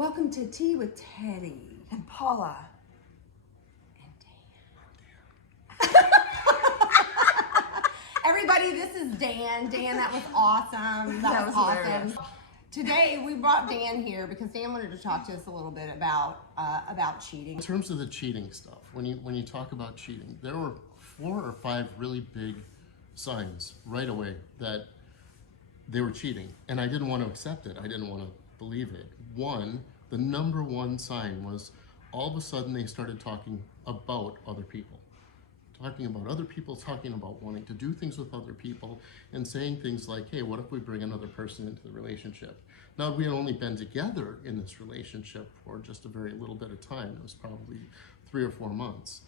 Welcome to Tea with Teddy and Paula. And Dan. Everybody, this is Dan. Dan, that was awesome. That was awesome. Hilarious. Today we brought Dan here because Dan wanted to talk to us a little bit about cheating. In terms of the cheating stuff, when you talk about cheating, there were 4 or 5 really big signs right away that they were cheating, and I didn't want to accept it. I didn't want to believe it. One, the number one sign was all of a sudden they started talking about other people. Talking about wanting to do things with other people, and saying things like, hey, what if we bring another person into the relationship? Now, we had only been together in this relationship for just a very little bit of time. It was probably 3 or 4 months.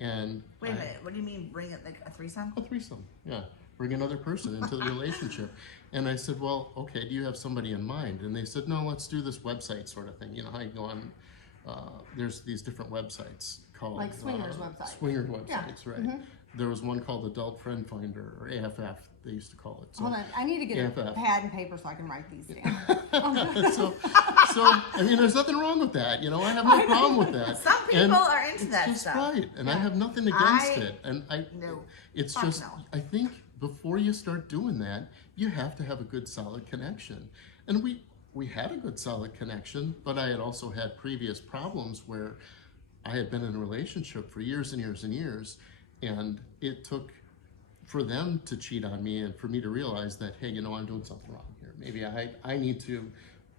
And wait a minute, what do you mean bring it, like a threesome? A threesome, yeah. Bring another person into the relationship. And I said, well, okay, do you have somebody in mind? And they said, no, let's do this website sort of thing. You know how you go on, there's these different websites called... Like swingers websites. Swinger websites, yeah. Right. Mm-hmm. There was one called Adult Friend Finder, or AFF, they used to call it. So, hold on, I need to get AFF. a pad and paper so I can write these down. so, I mean, there's nothing wrong with that. You know, I have no problem with that. Some people are into that just stuff. Right, and yeah. I have nothing against it. And no. It's Fuck just, no. I think before you start doing that, you have to have a good, solid connection. And we had a good, solid connection, but I had also had previous problems where I had been in a relationship for years and years and years, and it took for them to cheat on me and for me to realize that, hey, you know, I'm doing something wrong here. Maybe I need to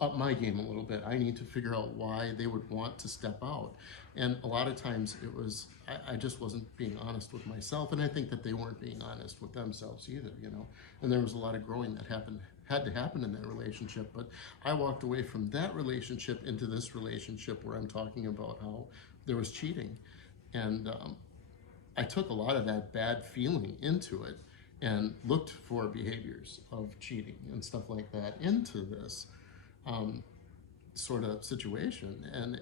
up my game a little bit. I need to figure out why they would want to step out. And a lot of times it was, I just wasn't being honest with myself, and I think that they weren't being honest with themselves either, you know. And there was a lot of growing that had to happen in that relationship. But I walked away from that relationship into this relationship where I'm talking about how there was cheating. And I took a lot of that bad feeling into it and looked for behaviors of cheating and stuff like that into this sort of situation. And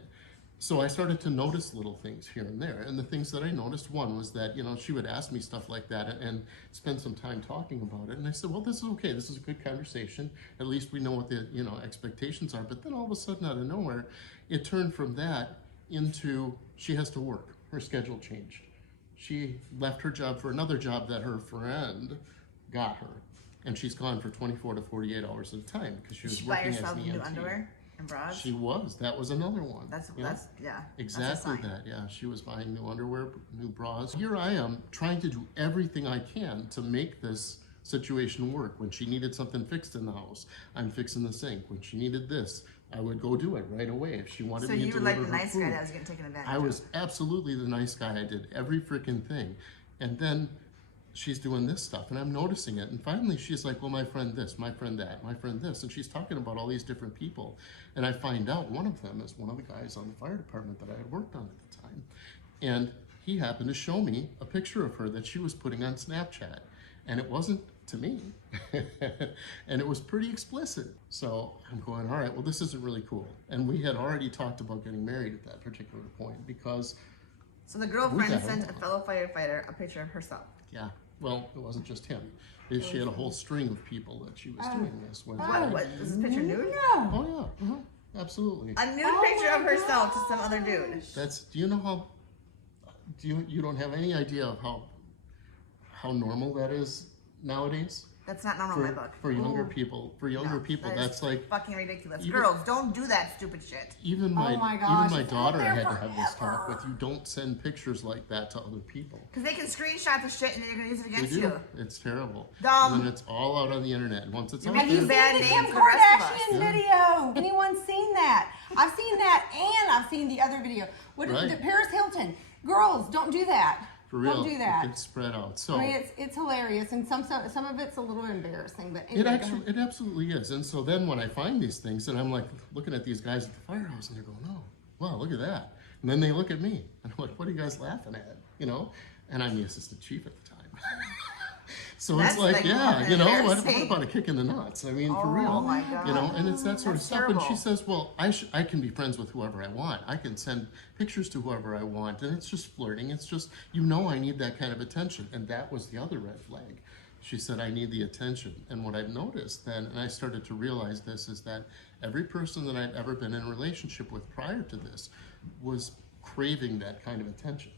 so I started to notice little things here and there. And the things that I noticed, one was that, you know, she would ask me stuff like that and spend some time talking about it. And I said, well, this is okay. This is a good conversation. At least we know what the, you know, expectations are. But then all of a sudden, out of nowhere, it turned from that into she has to work. Her schedule changed. She left her job for another job that her friend got her. And she's gone for 24 to 48 hours at a time because she was working as an EMT. New underwear and bras? She was. That was another one. That's yeah. Exactly that, yeah. She was buying new underwear, new bras. Here I am trying to do everything I can to make this situation work. When she needed something fixed in the house, I'm fixing the sink. When she needed this, I would go do it right away. If she wanted me to deliver her food. So you were like the nice guy that was getting taken advantage of. I was absolutely the nice guy. I did every freaking thing. And then she's doing this stuff and I'm noticing it. And finally she's like, well, my friend this, my friend that, my friend this. And she's talking about all these different people. And I find out one of them is one of the guys on the fire department that I had worked on at the time. And he happened to show me a picture of her that she was putting on Snapchat. And it wasn't to me. And it was pretty explicit. So I'm going, all right, well, this isn't really cool. And we had already talked about getting married at that particular point because... So the girlfriend sent a fellow firefighter a picture of herself. Yeah, well, it wasn't just him. She had a whole string of people that she was doing this with. What? Is this picture nude? No. Oh yeah, absolutely. A nude picture of herself to some other dude. That's. Do you know how? You don't have any idea of how normal that is nowadays? That's not normal in my book. For younger people, that's like fucking ridiculous. Girls, don't do that stupid shit. Even my daughter had to have this talk forever. with you. Don't send pictures like that to other people. Because they can screenshot the shit and then they're gonna use it against you. It's terrible. Dumb. And then it's all out on the internet. And once it's out Have you there, seen the Kim Kardashian video? Anyone seen that? I've seen that and I've seen the other video. What is the Paris Hilton? Girls, don't do that. For real, don't do that. It gets spread out. So I mean, it's hilarious, and some of it's a little embarrassing. But anyway, it absolutely is. And so then when I find these things, and I'm like looking at these guys at the firehouse, and they're going, "Oh, wow, look at that!" And then they look at me, and I'm like, "What are you guys laughing at?" You know? And I'm the assistant chief at the time. So That's it's like, yeah, you know, what embarrassing. about a kick in the nuts? I mean, for real. Oh my God. You know, and it's that sort of stuff. terrible. And she says, well, I can be friends with whoever I want. I can send pictures to whoever I want. And it's just flirting. It's just, you know, I need that kind of attention. And that was the other red flag. She said, I need the attention. And what I've noticed then, and I started to realize this, is that Every person that I'd ever been in a relationship with prior to this was craving that kind of attention.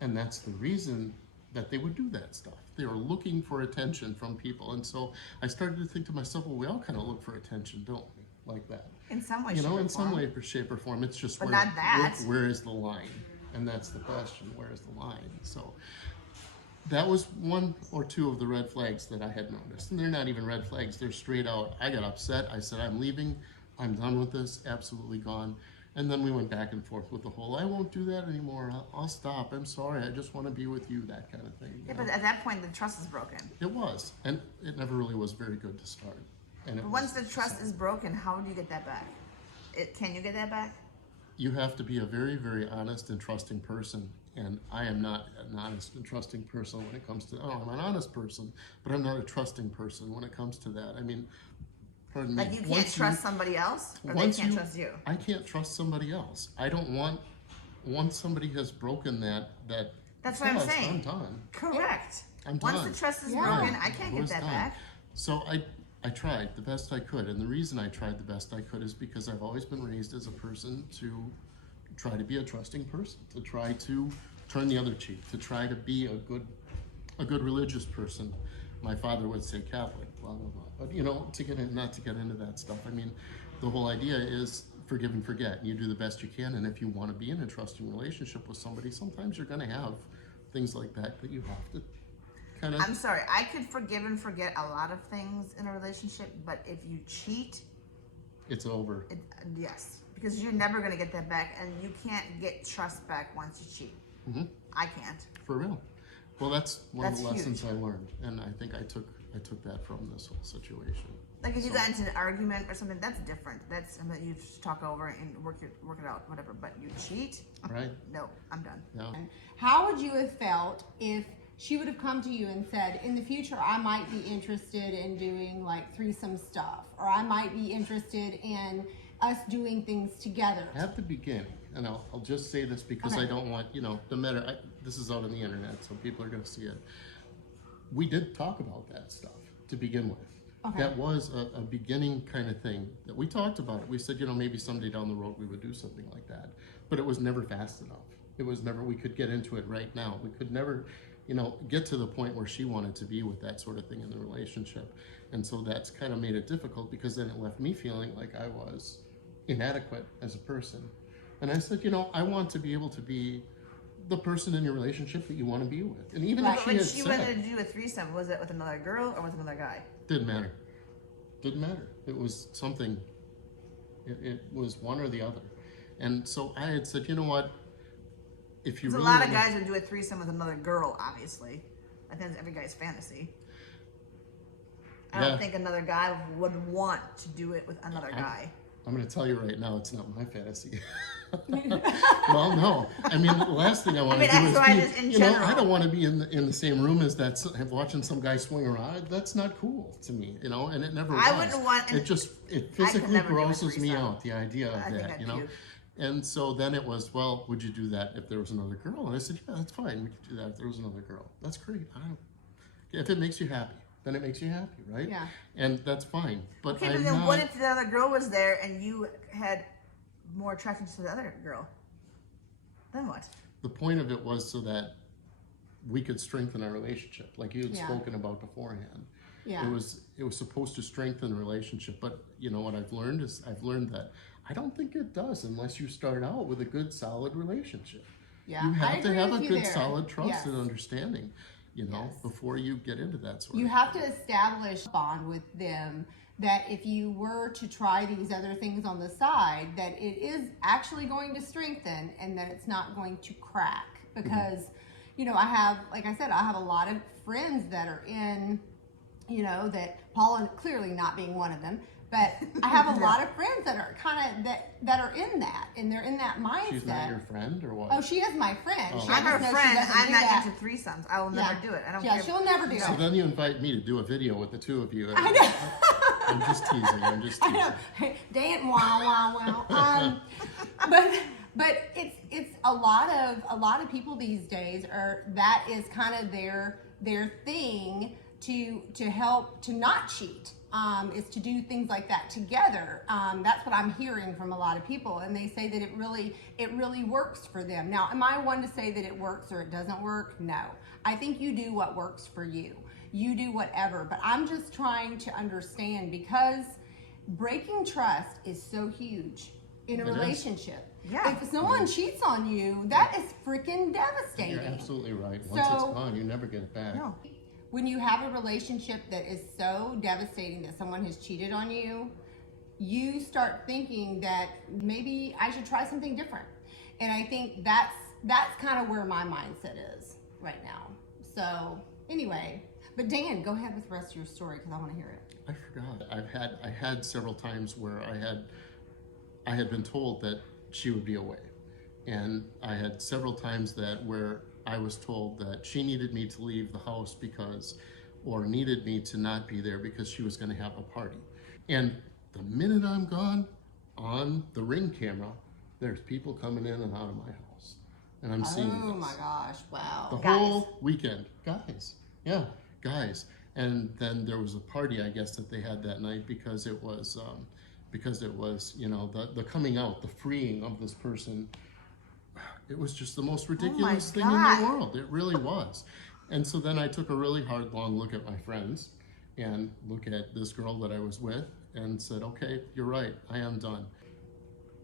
And that's the reason that they would do that stuff. They were looking for attention from people. And so I started to think to myself, well, we all kind of look for attention, don't we? Like that. In some way, You know, shape, in or some form. way, shape, or form. It's just But not that. where is the line? And that's the question, where is the line? So that was one or two of the red flags that I had noticed. And they're not even red flags, they're straight out. I got upset, I said, I'm leaving, I'm done with this, absolutely gone. And then we went back and forth with the whole, I won't do that anymore, I'll stop, I'm sorry, I just want to be with you, that kind of thing. Yeah, but at that point, the trust is broken. It was, and it never really was very good to start. And But once the trust is broken, how do you get that back? Can you get that back? You have to be a very, very honest and trusting person. And I am not an honest and trusting person when it comes to, I'm an honest person, but I'm not a trusting person when it comes to that. I mean, pardon me. Like you can't trust somebody else, or they can't trust you? I can't trust somebody else. I don't want, once somebody has broken that That's what I'm trust, saying. I'm done. Correct. I'm Once done. the trust is Yeah. broken, I can't It get was that done. back. So I tried the best I could, and the reason I tried the best I could is because I've always been raised as a person to try to be a trusting person, to try to turn the other cheek, to try to be a good religious person. My father would say Catholic, blah blah blah. But you know, not to get into that stuff. I mean, the whole idea is forgive and forget. You do the best you can, and if you want to be in a trusting relationship with somebody, sometimes you're going to have things like that you have to kind of. I'm sorry, I could forgive and forget a lot of things in a relationship, but if you cheat, It's over. yes, because you're never going to get that back, and you can't get trust back once you cheat. Mm-hmm. I can't. For real. Well, that's one of That's the lessons huge. I learned, and I think I took that from this whole situation. Like if you So- got into an argument or something, that's different. That's something you just talk over and work it out, whatever. But you cheat, Right? no, I'm done. Yeah. How would you have felt if she would have come to you and said, in the future, I might be interested in doing like threesome stuff, or I might be interested in us doing things together? At the beginning, and I'll just say this because Okay. I don't want, no matter, this is out on the internet, so people are going to see it. We did talk about that stuff to begin with. Okay. That was a beginning kind of thing that we talked about it. We said, maybe someday down the road we would do something like that, but it was never fast enough. It was never, we could get into it right now. We could never, get to the point where she wanted to be with that sort of thing in the relationship. And so that's kind of made it difficult because then it left me feeling like I was inadequate as a person. And I said, I want to be able to be the person in your relationship that you want to be with. And even Right. if But she when had she said, wanted to do a threesome, was it with another girl or with another guy? didn't matter. Didn't matter. It was something, it was one or the other. And so I had said, you know what, if you Because really a lot of wanna- guys would do a threesome with another girl, obviously. I think that's every guy's fantasy. I Yeah. don't think another guy would want to do it with another guy. I'm going to tell you right now, it's not my fantasy. Well, no. I mean, the last thing I want to do that's why is just in be, I general. don't want to be in the same room as that, watching some guy swing around. That's not cool to me, and it never was. I wouldn't want- It physically never do a grosses me threesome. out, the idea of I think that, I'd puke. And so then it was, well, would you do that if there was another girl? And I said, yeah, that's fine. We could do that if there was another girl. That's great. If it makes you happy, then it makes you happy, right? Yeah. And that's fine. But Okay, I'm but then not, what if the other girl was there and you had more attraction to the other girl? Then what? the point of it was so that we could strengthen our relationship, like you had Yeah. spoken about beforehand. Yeah. It was supposed to strengthen the relationship, but what I've learned that I don't think it does unless you start out with a good, solid relationship. Yeah, You I have to agree have a with you good, there. solid trust Yes. and understanding, Yes. before you get into that sort You of have to establish a bond with them that if you were to try these other things on the side, that it is actually going to strengthen and that it's not going to crack. Because, I have, like I said, I have a lot of friends that are in, that Paula clearly not being one of them, but I have a lot of friends that are kind of, that are in that, and they're in that mindset. She's not your friend or what? Oh, she is my friend. Oh. She, I'm I her just know she friend. doesn't I'm do not that. into threesomes. I will never do it. I don't Yeah, care. she'll never do So it. then you invite me to do a video with the two of you. I know. I'm just teasing. I'm just I teasing. know. Dan, wow. But it's a lot of people these days that is kind of their thing to help to not cheat. is to do things like that together. That's what I'm hearing from a lot of people, and they say that it really works for them. Now, am I one to say that it works or it doesn't work? No. I think you do what works for you. You do whatever, but I'm just trying to understand, because breaking trust is so huge in a relationship. Yeah. If someone cheats on you, that is freaking devastating. You're absolutely right. Once it's gone, you never get it back. No. When you have a relationship that is so devastating that someone has cheated on you, you start thinking that maybe I should try something different. And I think that's kind of where my mindset is right now. So anyway, but Dan, go ahead with the rest of your story, because I want to hear it. I forgot. I had several times where I had been told that she would be away, and I had several times where I was told that she needed me to leave the house or needed me to not be there because she was going to have a party. And the minute I'm gone, on the Ring camera, there's people coming in and out of my house, and I'm seeing this. Oh my gosh! Wow. The whole weekend, guys. Yeah, guys. And then there was a party, I guess, that they had that night because it was, the coming out, the freeing of this person. It was just the most ridiculous thing in the world. It really was. And so then I took a really hard, long look at my friends and look at this girl that I was with and said, okay, you're right, I am done.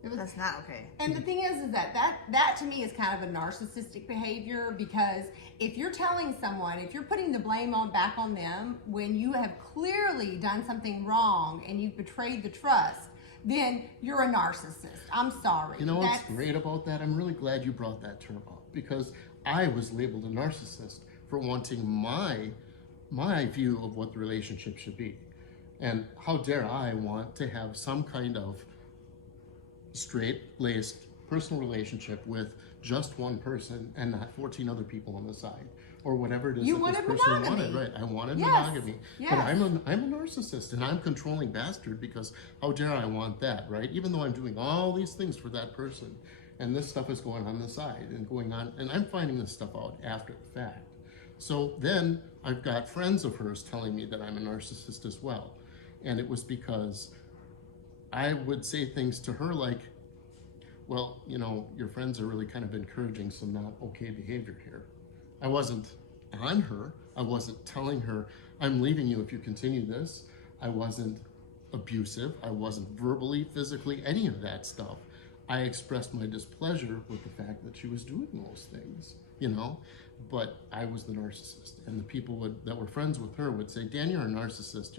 That's not okay. And the thing is that to me is kind of a narcissistic behavior, because if you're telling someone, if you're putting the blame back on them when you have clearly done something wrong and you've betrayed the trust, then you're a narcissist. I'm sorry. You know what's great about that? I'm really glad you brought that term up, because I was labeled a narcissist for wanting my view of what the relationship should be. And how dare I want to have some kind of straight-laced personal relationship with just one person and not 14 other people on the side, or whatever it is You that this wanted person monogamy. wanted. Right? I wanted Yes. monogamy, Yes. but I'm a narcissist and I'm a controlling bastard, because how dare I want that, right? Even though I'm doing all these things for that person, and this stuff is going on the side and going on, and I'm finding this stuff out after the fact. So then I've got friends of hers telling me that I'm a narcissist as well, and it was because I would say things to her like, well, your friends are really kind of encouraging some not okay behavior here. I wasn't on her. I wasn't telling her, I'm leaving you if you continue this. I wasn't abusive. I wasn't verbally, physically, any of that stuff. I expressed my displeasure with the fact that she was doing those things, but I was the narcissist. And the people that were friends with her would say, Dan, you're a narcissist,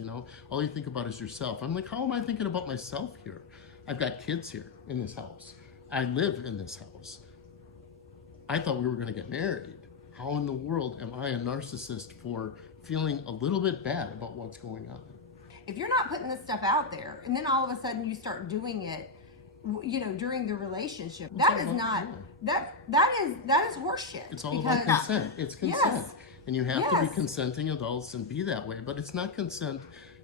all you think about is yourself. I'm like, how am I thinking about myself here? I've got kids here in this house. I live in this house. I thought we were going to get married. How in the world am I a narcissist for feeling a little bit bad about what's going on? If you're not putting this stuff out there, and then all of a sudden you start doing it, during the relationship, that is horseshit. It's all about consent. It's consent. Yes. And you have to be consenting adults and be that way. But it's not consent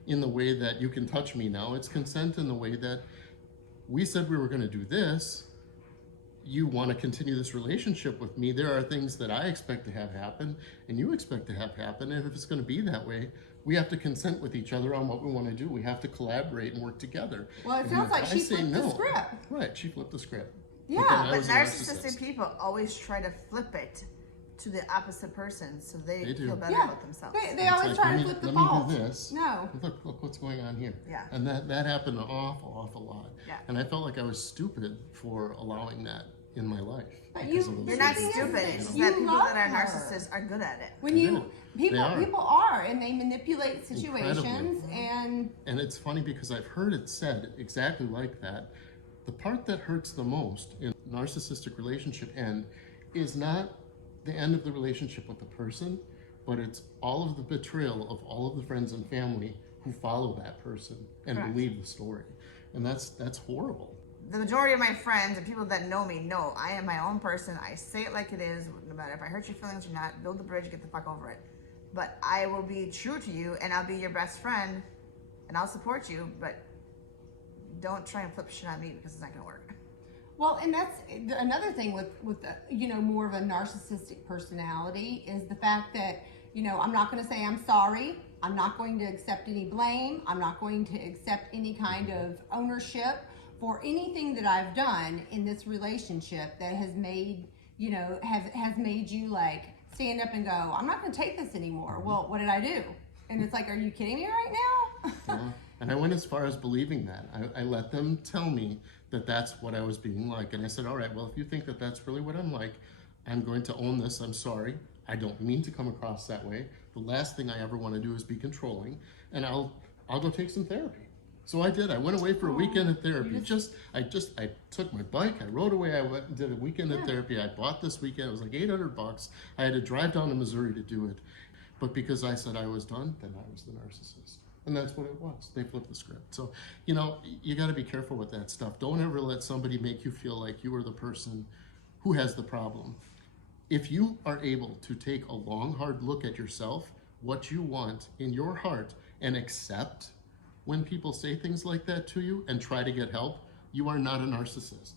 in the way that you can touch me now. It's consent in the way that we said we were going to do this. You want to continue this relationship with me. There are things that I expect to have happen and you expect to have happen. And if it's going to be that way, we have to consent with each other on what we want to do. We have to collaborate and work together. Well, it sounds like she flipped the script. Right, she flipped the script. Yeah, but narcissistic people always try to flip it to the opposite person so they feel better about themselves. They always try to flip the fault. Let me do this. No. Look what's going on here. Yeah. And that happened an awful lot. Yeah. And I felt like I was stupid for allowing that in my life. But because of those You're not things. stupid. It's just You that people that are love her. narcissists are good at it. When people are, and they manipulate situations. And it's funny because I've heard it said exactly like that. The part that hurts the most in narcissistic relationship end is not the end of the relationship with the person, but it's all of the betrayal of all of the friends and family who follow that person and believe the story. And that's horrible. The majority of my friends and people that know me know I am my own person. I say it like it is, no matter if I hurt your feelings or not. Build the bridge, get the fuck over it. But I will be true to you, and I'll be your best friend, and I'll support you, but don't try and flip shit on me because it's not gonna work. well, and that's another thing with more of a narcissistic personality is the fact that I'm not going to say I'm sorry I'm not going to accept any blame. I'm not going to accept any kind of ownership for anything that I've done in this relationship that has made, you know, has made you like stand up and go, I'm not going to take this anymore. Well, what did I do? And it's like, are you kidding me right now? Yeah. And I went as far as believing that. I let them tell me that that's what I was being like. And I said, all right, well, if you think that that's really what I'm like, I'm going to own this. I'm sorry. I don't mean to come across that way. The last thing I ever want to do is be controlling. And I'll go take some therapy. So I did. I went away for a weekend of therapy. I took my bike. I rode away. I went and did a weekend of therapy. I bought this weekend. It was like $800. I had to drive down to Missouri to do it. But because I said I was done, then I was the narcissist. And that's what it was. They flipped the script. So, you know, you got to be careful with that stuff. Don't ever let somebody make you feel like you are the person who has the problem. If you are able to take a long, hard look at yourself, what you want in your heart, and accept when people say things like that to you and try to get help, you are not a narcissist.